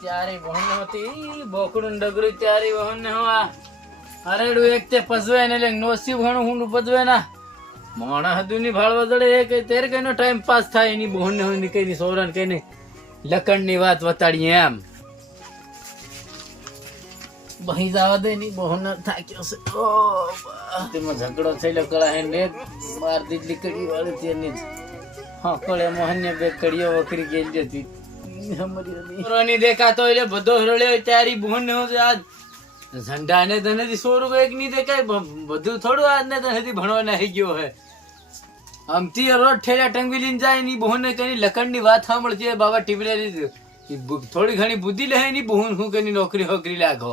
ત્યારે વહન હતી બોકડું ડગરું ત્યારે વહન હવા અરેડું એક તે પજવે ને એટલે નોસી ભણું હું પજવે ના મોણા હતું ની ભાળવા જડે એ કઈ તેર કઈનો ટાઈમ પાસ થાય એની બોહન ને હોય કઈ સોરા ને કઈ લકડ ની વાત વતાડીએ એમ બહી જવા દે ની બોહન થાક્યો છે તેમાં ઝઘડો થયેલો કળા હે ને માર દીધલી કડી વાળી તેની હા કળે મોહન ને બે કડીઓ વખરી ગયેલી હતી ની દેખાતો એટલે બધો રળ્યો ત્યારે બોહન ને હું આજ ઝંડા ને તને 100 રૂપિયા એક ની દેખાય બધું થોડું આજ ને તને ભણવા નાહી ગયો હે આમથી રોજ ઠેલા ટંગવી લઈને જાય ની બોહન ને કઈ લખણ ની વાત સાંભળતી બાબા ટીબડે થોડી ઘણી બુદ્ધિ લે ની બોહન હું કઈ નોકરી હોકરી લાગો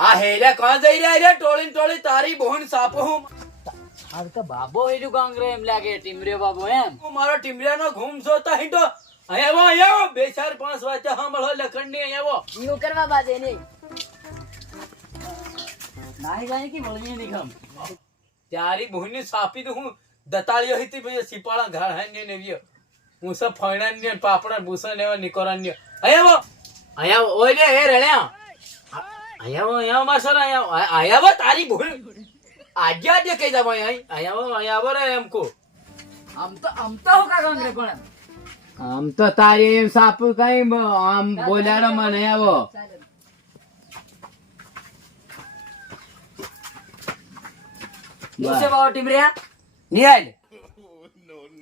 આ હેલા કોણ જઈ રહ્યા રે ટોળી તારી બોહન સાપો હું આ તો બાબો હેડું કાંગરે એમ લાગે ટીમરે બાબો એમ હું મારો ટીમરિયા નો ઘૂમ જોતા હિંડો અહીંયા 2 4 5 વાગ્યા સાંભળો લખણ ની અહીંયા નું કરવા બાદે નહીં નાઈ જાય કે બોલીએ નિગમ તારી બોહન સાપી તો હું દતાળિયો હતી ભાઈ સિપાળા ઘાળ હાને ને વિયો હું સબ ફાઈનાન ને પાપડા ભૂસા લેવા નિકોરાન ને અહીંયા ઓય લે એ રણ્યા અહીંયા માર સર અહીંયા તારી બોલ આજે કઈ જા ભાઈ અહીંયા રે એમ કો આમ તો હું કા ગંગરે પણ આમ તો તારી એમ સાપ કઈ આમ બોલાડો મને આવો મુસે બાવ ટીમરિયા નિયાલ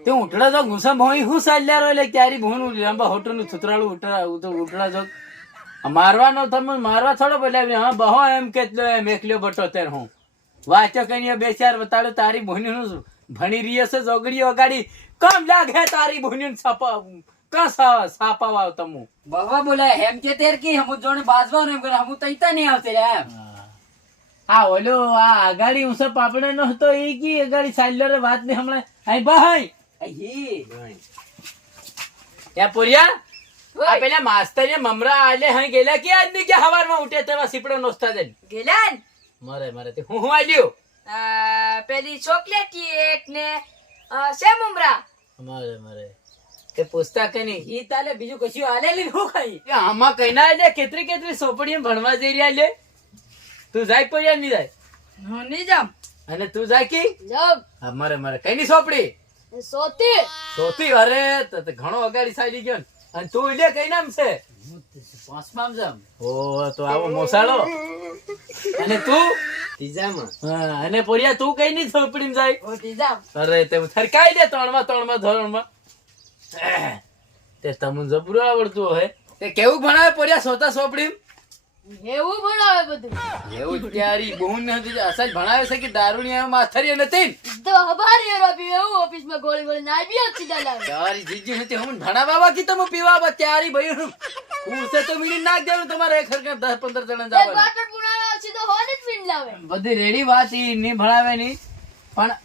તે ઉઠડા જો ગુસમ ભોઈ હું સાલ્યા રો લે ક્યારી ભોનું લાંબા હોટલ નું સુતરાળું ઉઠડા જો મારવાનો તમે મારવા થોડો બોલાવી હા બહો એમ કેટલો એમ એકલ્યો બટો તેર હું વાચો કઈ 2 4 બતાડો તારી ભોની નું ભણી રહી હશે જોગડીઓ અગાડી કમ લાગે તારી ભોની છાપા કા સાપાવા તમુ બહવા બોલાય એમ કે તેર કી હમ જોને બાજવાનો એમ કરે હમ તઈતા નહીં આવતે રે એમ આ ઓલો આ આગાડી ઉસે પાપડે નો હતો ઈ કી આગાડી સાલ્લર વાત ને હમણે આઈ ભાઈ આઈ એ પોરિયા આ પેલા માસ્ટર ને મમરા આલે હઈ ગેલા કે આજ ની કે હવાર માં ઉઠે તેવા સિપડો નોસ્તા દે ગેલાન મરે તે હું આલ્યો પેલી ચોકલેટ એક ને સેમ ઉમરા મરે તે પૂછતા કે નહીં ઈ તાલે બીજું કશું આલેલી હું ખાઈ આમાં કઈ ના આલે કેતરી સોપડીએ ભણવા જઈ રહ્યા લે તું જાય પોરિયા ની જાય હું ની જામ અને તું જાય કે જાવ હા મરે કઈ ની સોપડી સોતી અરે તો ઘણો અગાડી સાઈડી ગયો અને તું લે કઈ નામ છે પાંચમામ જામ ઓ તો આવો મોસાળો અને તું ત્રીજામાં હા અને પોરિયા તું કઈ ની સોપડીમાં જાય ઓ ત્રીજામ અરે તે થરકાઈ દે ત્રણમાં ધોરણમાં તે તમુન જબરું આવડતું હે તે કેવું ભણાવે પોરિયા સોતા સોપડી એવું ભણાવે બધું એવું ત્યારી બોન નથી અસલ ભણાવે છે કે દારૂની માથરી નથી તો હબારી રબી એવું ઓફિસ માં ગોળી નાઈ બી હતી દલાવ તારી જીજી હતી હું ભણાવવા કી તમે પીવા ત્યારી ભઈ હું ઉસે તો મિનિટ નાખ દેવું તમારે એક હરકે 10 15 જણા જાવ વાટર પુરાવા છે તો હોને જ પીન લાવે બધી રેડી વાત ઈ ની ભણાવે ની પણ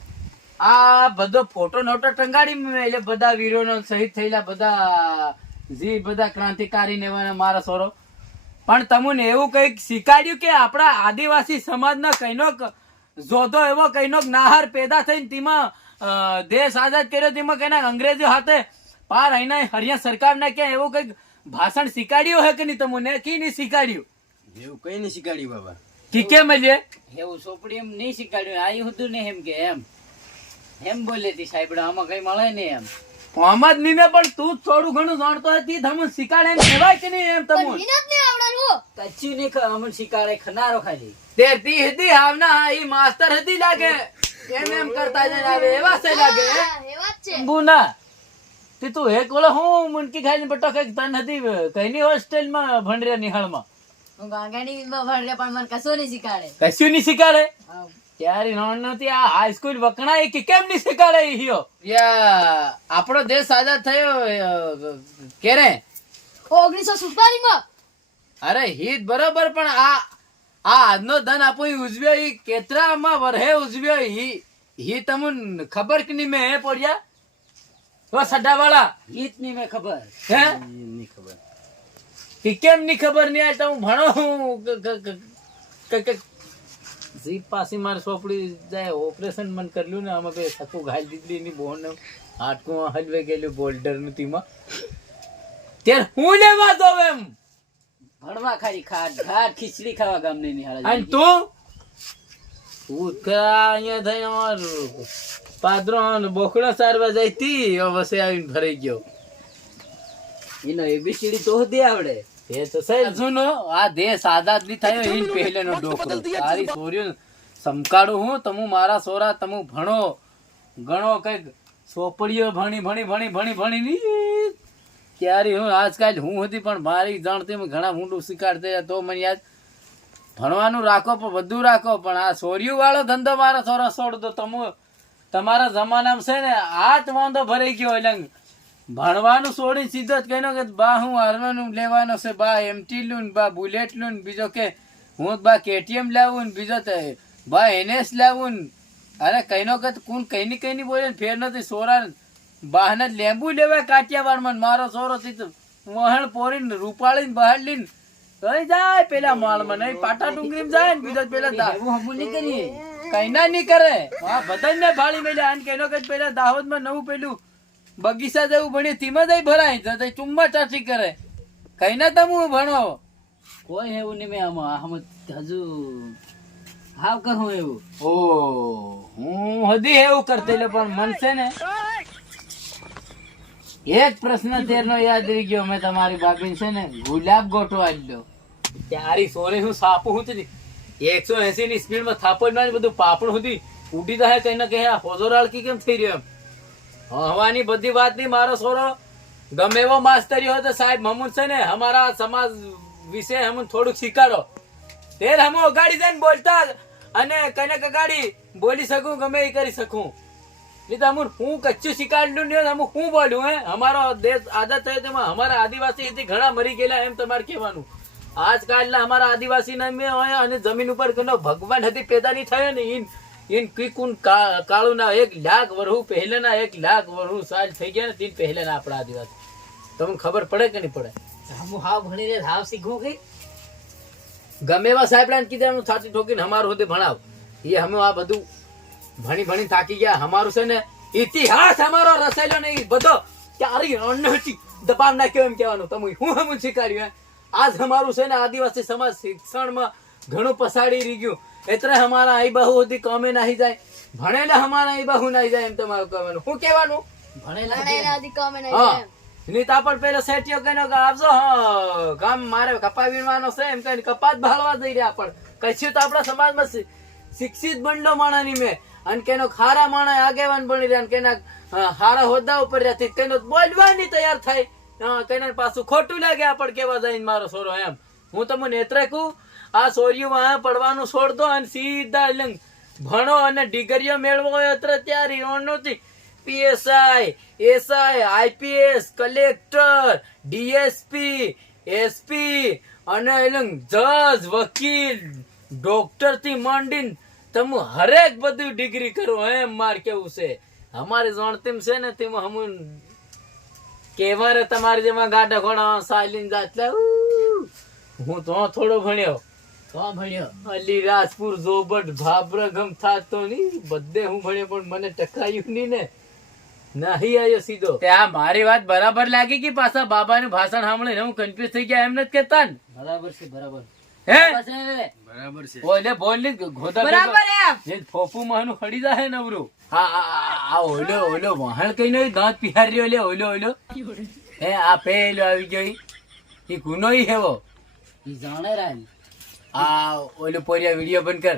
આ બધો ફોટો નોટો ટંગાડી એટલે બધા વીરોનો શહીદ થયેલા બધા જી બધા ક્રાંતિકારી નેવાના મારા સોરો પણ તમને એવું કઈક શીખાડ્યું કે આપણા આદિવાસી સમાજના કઈનોક જોધો એવો કઈનોક નાહર પેદા થઈને તેમાં દેશ આઝાદ કર્યો તેમાં કઈના અંગ્રેજો હાથે પાર અહીંના હરિયા સરકારના ક્યાં એવું કઈક ભાષણ શીખાડ્યું હે કે નહીં તમને કી નહીં શીખાડ્યું એવું કઈ નહીં શીખાડ્યું બાબા કી કેમ લે એવું સોપડી એમ નહીં શીખાડ્યું આઈ હતું ને એમ કે એમ બોલે તી સાહેબ આમાં કઈ મળે ને એમ મોહમ્મદ ની ને પણ તું થોડું ઘણું જાણતો હતી તમને શીખાડે એમ કહેવાય કે નહીં એમ તમને હિનત ને આવડન હો કચ્યું નહીં અમને શીખાડે ખનારો ખાલી તેરતી હતી હાવના ઈ માસ્ટર હતી લાગે એમ કરતા જાય આવે એવા સે લાગે એવા જ છે બુના તે તું એક ઓલો હું મુનકી ખાઈને બટો કઈક તન હતી કઈની હોસ્ટેલ માં ભણરે નિહાળમાં હું ગાંગાની માં ભણરે પણ મને કશું નહીં શીખાડે કશું નહીં શીખાડે ત્યારે નોન નથી આ હાઈસ્કૂલ વકણાય કે કેમ નહીં શીખાડે હિયો યા આપણો દેશ આઝાદ થયો કેરે 1947 માં અરે હિત બરોબર પણ આ આજનો ધન આપો ઉજવ્યો ઈ કેતરામાં વરહે ઉજવ્યો ઈ તમુન ખબર કે નહીં મેં પોડિયા તો સડા વાળા ઈત ની મેં ખબર હે નહીં ખબર કે કેમ ની ખબર નહીં આ તો હું ભણો જીપ પાસી માર સોપડી જાય ઓપરેશન મન કરલ્યું ને આમાં બે સકુ ઘાલ દીધલી ની બોન હાટકું હલવે ગયેલું બોલ્ડર નું તીમાં ત્યારે હું લેવા દઉં એમ ભણવા ખાલી ઘાટ ખીચડી ખાવા ગામને નિહાળે અને તું અહીંયા થઈને અમાર પાદરો અને બોકડા સારવા જાય તી વસે આવીને ભરાઈ ગયો એનો એબીસીડી તો દે આવડે એ તો સહી જૂનો આ દેશ આઝાદ ની થયો ઈન પહેલેનો ડોકરો તારી સોર્યો સમકાડું હું તમુ મારા સોરા તમુ ભણો ગણો કઈક સોપડીઓ ભણી ની ત્યારે હું આજકાલ હું હતી પણ મારી જાણતી ઘણા ઊંડું શીખાડતે તો મને યાદ ભણવાનું રાખો પણ બધું રાખો પણ આ સોર્યું વાળો ધંધો મારા સોરા છોડ દો તમારા જમાનામાં છે ને હાથ વાંધો ભરાઈ ગયો એટલે ભણવાનું છોડી સીધો જ કહ્યું કે બા હું હારવાનું લેવાનો છે બા એમટી લું ને બા બુલેટ લું ને બીજો કે હું બા કેટીએમ લાવું ને બીજો તે બા એનએસ લાવું ને અરે કઈનો કે કઈની બોલે ને ફેર નથી સોરા બહાને લેંબુ લેવાય કાઠિયાવાડમાં મારો સોરો થી વહણ પોરીને રૂપાળીને બહાર લઈને કઈ જાય પેલા માળમાં નહીં પાટા ડુંગરી જાય ને બીજો પેલા હમું નહીં કરીએ કઈ ના નહીં કરે હા બધા ને ભાળી મેલ્યા અને કઈનો કે પેલા દાહોદમાં નવું પેલું બગીચા જેવું ભણી તેમાં જઈ ભરાય તો ચુમ્મા ચાટી કરે કઈ ના તમે ભણો કોઈ એવું નહીં મેં આમ હજુ હાવ કરું એવું ઓ હું હજી એવું કરતો પણ મન છે ને એક પ્રશ્ન તેરનો યાદ રહી ગયો મેં તમારી બાબીને છે ને ગુલાબ ગોટો આલ્યો તારી સોરે હું સાપું હું 180 ની સ્પીડ માં થાપો જ બધું પાપડ સુધી ઉડી જાય કઈ ના કઈ હોજોરાળકી કેમ થઈ રહ્યો એમ હવાની બધી વાત ની મારો સોરો ગમે એવો માસ્તરી હોય તો સાહેબ હમું છે ને અમારા સમાજ વિશે હમું થોડુંક શીખાડો તેર હમ ગાડી જઈને બોલતા અને કને કગાડી બોલી શકું ગમે એ કરી શકું નહીં તો અમુક હું કચ્છું શીખાડલું નહીં અમુક હું બોલ્યું હે અમારો દેશ આઝાદ થયો તેમાં અમારા આદિવાસી ઘણા મરી ગયેલા એમ તમારે કહેવાનું આજકાલના અમારા આદિવાસી ના હોય અને જમીન ઉપર કોનો ભગવાન હતી પેદા નહીં થયો ને ઇન કુન કાળું ના 1 લાખ વર્ષ પહેલાના 1 લાખ વર્ષ સાલ થઈ ગયા ને તીન પહેલાના આપણા આદિવાસી તમને ખબર પડે કે નહીં પડે હું હાવ ભણીને હાવ શીખવું કઈ ગમે એવા સાહેબ કીધું છાતી ઠોકીને અમારું સુધી ભણાવ એ અમે આ બધું ભણી થાકી ગયા અમારું છે ને ઇતિહાસ અમારો રસેલો ને બધો ક્યારી અણનહતી દબાવ નાખ્યો એમ કહેવાનું તમે હું શીખાડ્યું આજ અમારું છે ને આદિવાસી સમાજ શિક્ષણમાં ઘણું પસાડી રહી ગયું એટલે અમારા આઈ બહુ સુધી કમે નાહી જાય ભણેલા અમારા આઈ બહુ નાહી જાય એમ તમારું કહેવાનું શું કહેવાનું નીતા પણ પેલો સેટિયો કહીને આપજો ગામ મારે કપા વીણવાનો છે એમ કહીને કપાત ભાળવા જઈ રહ્યા પણ કશું તો આપણા સમાજમાં શિક્ષિત બંડો માણાની મેં અને કેનો ખારા માણા આગેવાન બની રહ્યા કેના હારા હોદ્દા ઉપર રહ્યા કેનો બોલવાની તૈયાર થાય કઈને પાછું ખોટું લાગે આપણ કેવા જાય મારો સોરો એમ હું તમને એત્રે કહું આ સોરિયું પડવાનું છોડ દો અને સીધા ભણો અને ડિગ્રીઓ મેળવો હોય અત્યારે ત્યારે નથી PSI SI IPS collector DSP SP અને જજ વકીલ ડોક્ટર થી માંડીને તમે હરેક બધું ડિગ્રી કરો એમ માર કેવું છે અમારી જાણતીમ છે ને તેમાં હમું કેવારે તમારી જેમાં ગાડા ઘોડા સાલીન જાતલા હું તો થોડો ભણ્યો અલી રાજપુર જોબટ ભાબરા ગમ થાતો ની બધે હું ભણ્યો પણ મને ટકાયું નહીં ને નહીં આયો સીધો આ મારી વાત બરાબર લાગી કે પાછા બાબાનું ભાષણ સાંભળીને હું કન્ફ્યુઝ થઈ ગયા એમ નથી કેતા ને બરાબર છે બરાબર હે બરાબર છે ઓલે બોલ ની ગોદા બરાબર એ ફોફુ માનું ખડી જાય નવરું આ ઓલો વહાણ કઈ નઈ દાંત પિહાર રહ્યો લે ઓલો હે આ પેલો આવી ગયો ઈ ગુનો ઈ હેવો ઈ જાણે રાય આ ઓલો પોરિયા વિડિયો બંધ કર